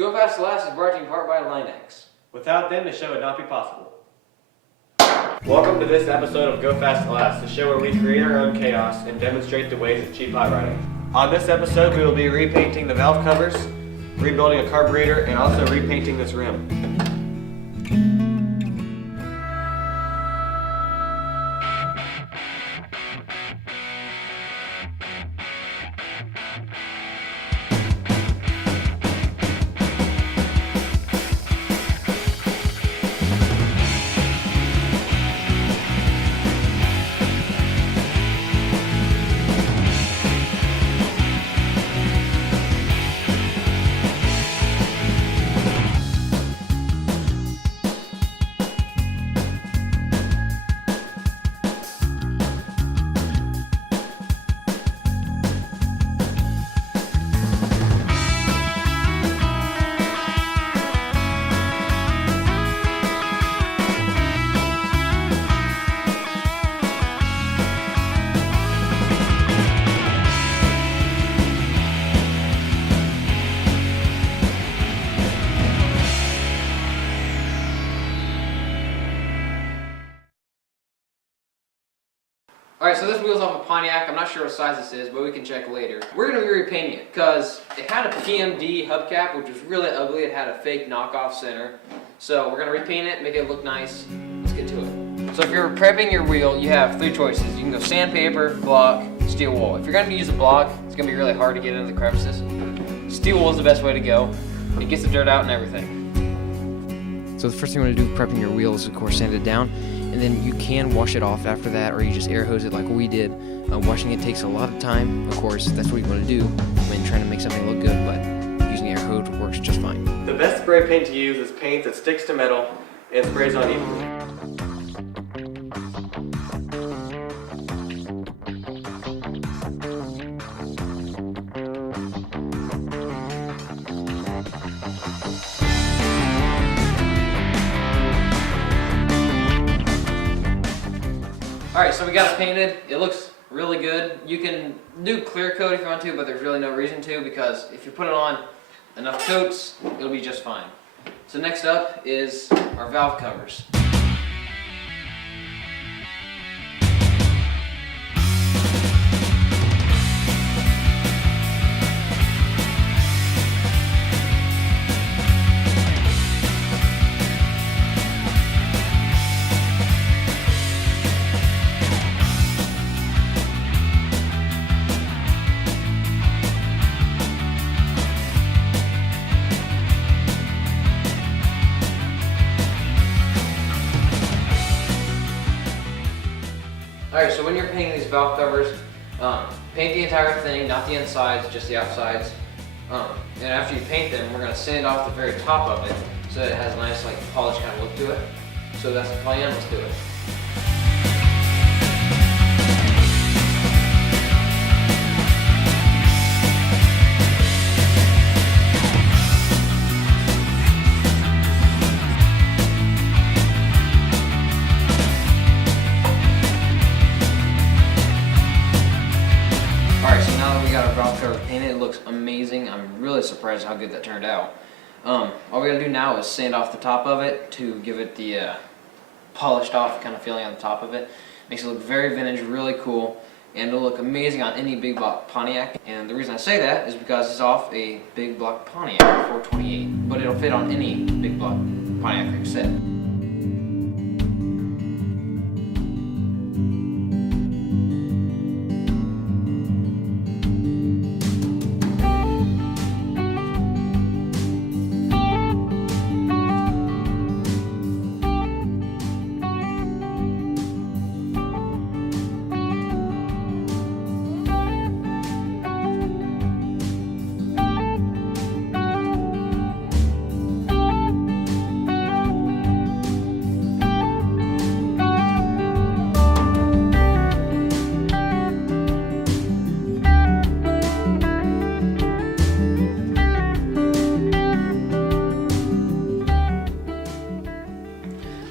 Go Fast to Last is brought to you in part by Linex. Without them, the show would not be possible. Welcome to this episode of Go Fast to Last, the show where we create our own chaos and demonstrate the ways of cheap hot riding. On this episode, we will be repainting the valve covers, rebuilding a carburetor, and also repainting this rim. Alright, so this wheel's off a Pontiac. I'm not sure what size this is, but we can check later. We're going to be repainting it because it had a PMD hubcap, which was really ugly. It had a fake knockoff center. So we're going to repaint it, make it look nice. Let's get to it. So if you're prepping your wheel, you have three choices. You can go sandpaper, block, steel wool. If you're going to use a block, it's going to be really hard to get into the crevices. Steel wool is the best way to go. It gets the dirt out and everything. So the first thing you want to do prepping your wheel is, of course, sand it down. And then you can wash it off after that, or you just air hose it like we did. Washing it takes a lot of time. Of course, that's what you want to do when trying to make something look good, but using air hose works just fine. The best spray paint to use is paint that sticks to metal and sprays on evenly. Alright, so we got it painted. It looks really good. You can do clear coat if you want to, but there's really no reason to, because if you put it on enough coats, it'll be just fine. So next up is our valve covers. Alright, so when you're painting these valve covers, paint the entire thing, not the insides, just the outsides. And after you paint them, we're going to sand off the very top of it so that it has a nice polished kind of look to it. So that's the plan, let's do it. Alright, so now that we got our valve cover painted, it looks amazing. I'm really surprised how good that turned out. All we gotta do now is sand off the top of it to give it the polished off kind of feeling on the top of it. Makes it look very vintage, really cool, and it'll look amazing on any big block Pontiac. And the reason I say that is because it's off a big block Pontiac 428, but it'll fit on any big block Pontiac rig set.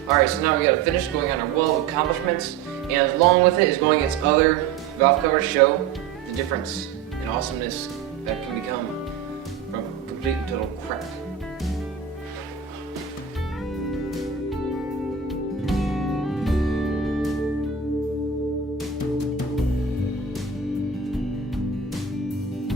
Alright, so now we got to finish going on our wall of accomplishments, and along with it is going its other valve cover to show the difference and awesomeness that can become from complete and total crap.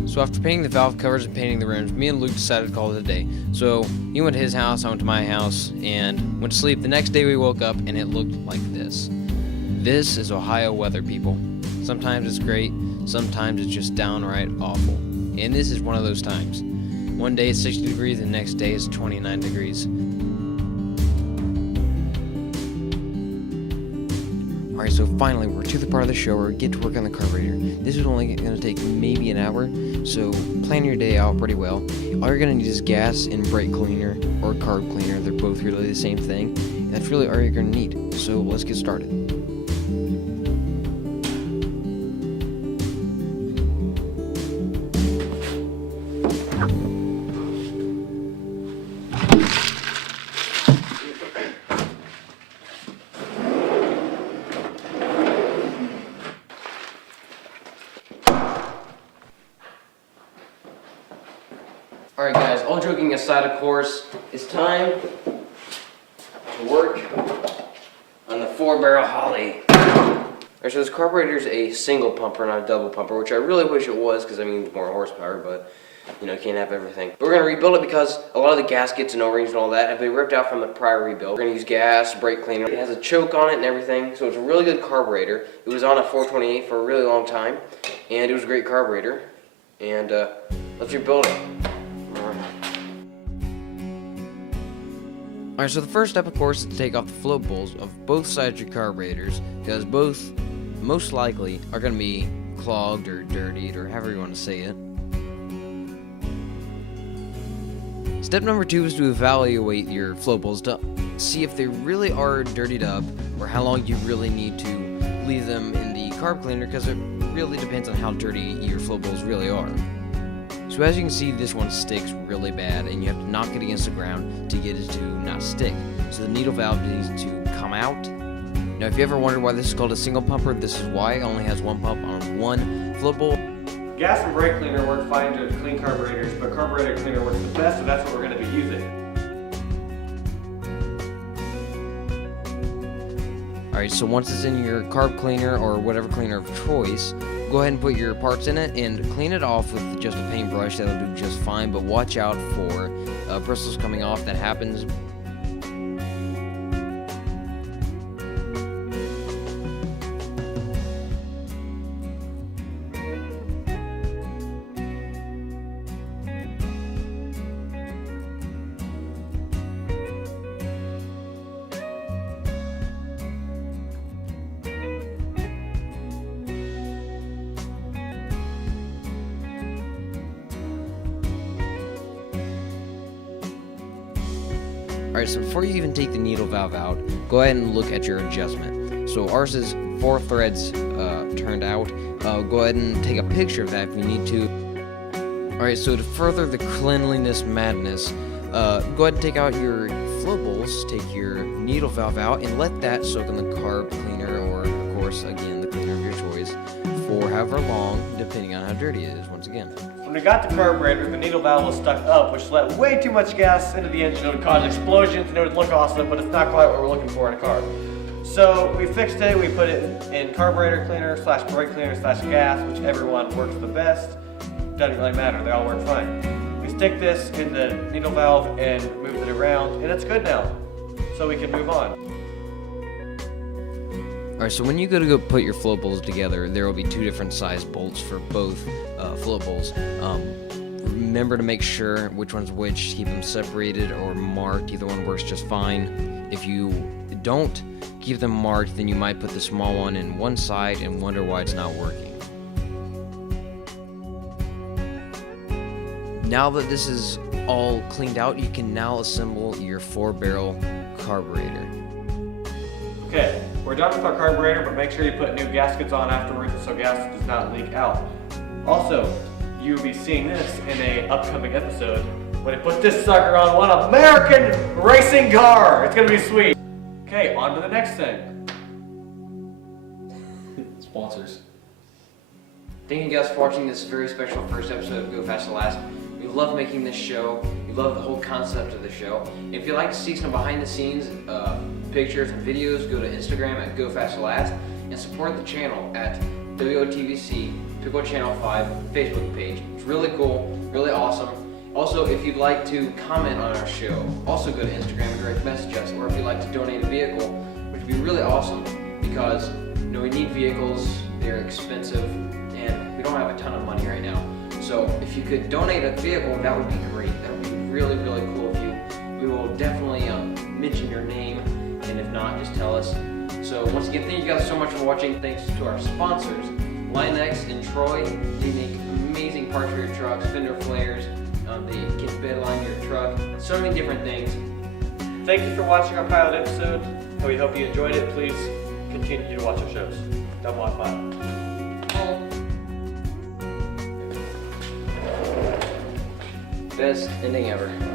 So after painting the valve covers and painting the rims, me and Luke decided to call it a day. So he went to his house, I went to my house, and went to sleep. The next day we woke up and it looked like this. This is Ohio weather, people. Sometimes it's great, sometimes it's just downright awful. And this is one of those times. One day it's 60 degrees, the next day it's 29 degrees. Alright, so finally we're to the part of the show where we get to work on the carburetor. This is only going to take maybe an hour, so plan your day out pretty well. All you're going to need is gas and brake cleaner or carb cleaner. They're both really the same thing. And that's really all you're going to need. So let's get started. Alright guys, all joking aside, of course, it's time to work on the 4-barrel Holley. Alright, so this carburetor is a single pumper, not a double pumper, which I really wish it was, because I mean more horsepower, but you know, can't have everything. But we're going to rebuild it because a lot of the gaskets and O-rings and all that have been ripped out from the prior rebuild. We're going to use gas, brake cleaner. It has a choke on it and everything, so it's a really good carburetor. It was on a 428 for a really long time, and it was a great carburetor. And let's rebuild it. Alright, so the first step, of course, is to take off the float bowls of both sides of your carburetors, because both, most likely, are going to be clogged or dirtied, or however you want to say it. Step number 2 is to evaluate your float bowls to see if they really are dirtied up, or how long you really need to leave them in the carb cleaner, because it really depends on how dirty your float bowls really are. So as you can see, this one sticks really bad, and you have to knock it against the ground to get it to not stick. So the needle valve needs to come out. Now if you ever wondered why this is called a single pumper, this is why. It only has one pump on one float bowl. Gas and brake cleaner work fine to clean carburetors, but carburetor cleaner works the best, so that's what we're going to be using. Alright, so once it's in your carb cleaner or whatever cleaner of choice, go ahead and put your parts in it and clean it off with just a paintbrush. That'll do just fine, but watch out for bristles coming off. That happens. Alright, so before you even take the needle valve out, go ahead and look at your adjustment. So ours is 4 threads turned out. Go ahead and take a picture of that if you need to. Alright, so to further the cleanliness madness, go ahead and take out your flow bowls, take your needle valve out, and let that soak in the carb cleaner, or of course, again, the cleaner of your choice, for however long, depending on how dirty it is, once again. When we got the carburetor, the needle valve was stuck up, which let way too much gas into the engine. It would cause explosions, and it would look awesome, but it's not quite what we're looking for in a car. So we fixed it. We put it in carburetor cleaner / brake cleaner / gas, whichever one works the best. Doesn't really matter, they all work fine. We stick this in the needle valve and move it around, and it's good now. So we can move on. Alright, so when you go put your float bowls together, there will be 2 different size bolts for both float bowls. Remember to make sure which one's which, keep them separated or marked. Either one works just fine. If you don't keep them marked, then you might put the small one in one side and wonder why it's not working. Now that this is all cleaned out, you can now assemble your 4-barrel carburetor. Okay, we're done with our carburetor, but make sure you put new gaskets on afterwards so gas does not leak out. Also, you'll be seeing this in an upcoming episode when I put this sucker on one American racing car. It's gonna be sweet. Okay, on to the next thing. Sponsors. Thank you guys for watching this very special first episode of Go Fast to Last. We love making this show. We love the whole concept of the show. If you'd like to see some behind the scenes pictures and videos, go to Instagram at GoFastLast and support the channel at WOTVC Pickle Channel 5 Facebook page. It's really cool, really awesome. Also, if you'd like to comment on our show, also go to Instagram and direct message us, or if you'd like to donate a vehicle, which would be really awesome because we need vehicles, they're expensive, and we don't have a ton of money right now. So if you could donate a vehicle, that would be great. That would be really, really cool of you. We will definitely mention your name, and if not, just tell us. So once again, thank you guys so much for watching. Thanks to our sponsors, Linex and Troy. They make amazing parts for your trucks, fender flares, they can bed line your truck, so many different things. Thank you for watching our pilot episode, and we hope you enjoyed it. Please continue to watch our shows. Double on Pilot. Best ending ever.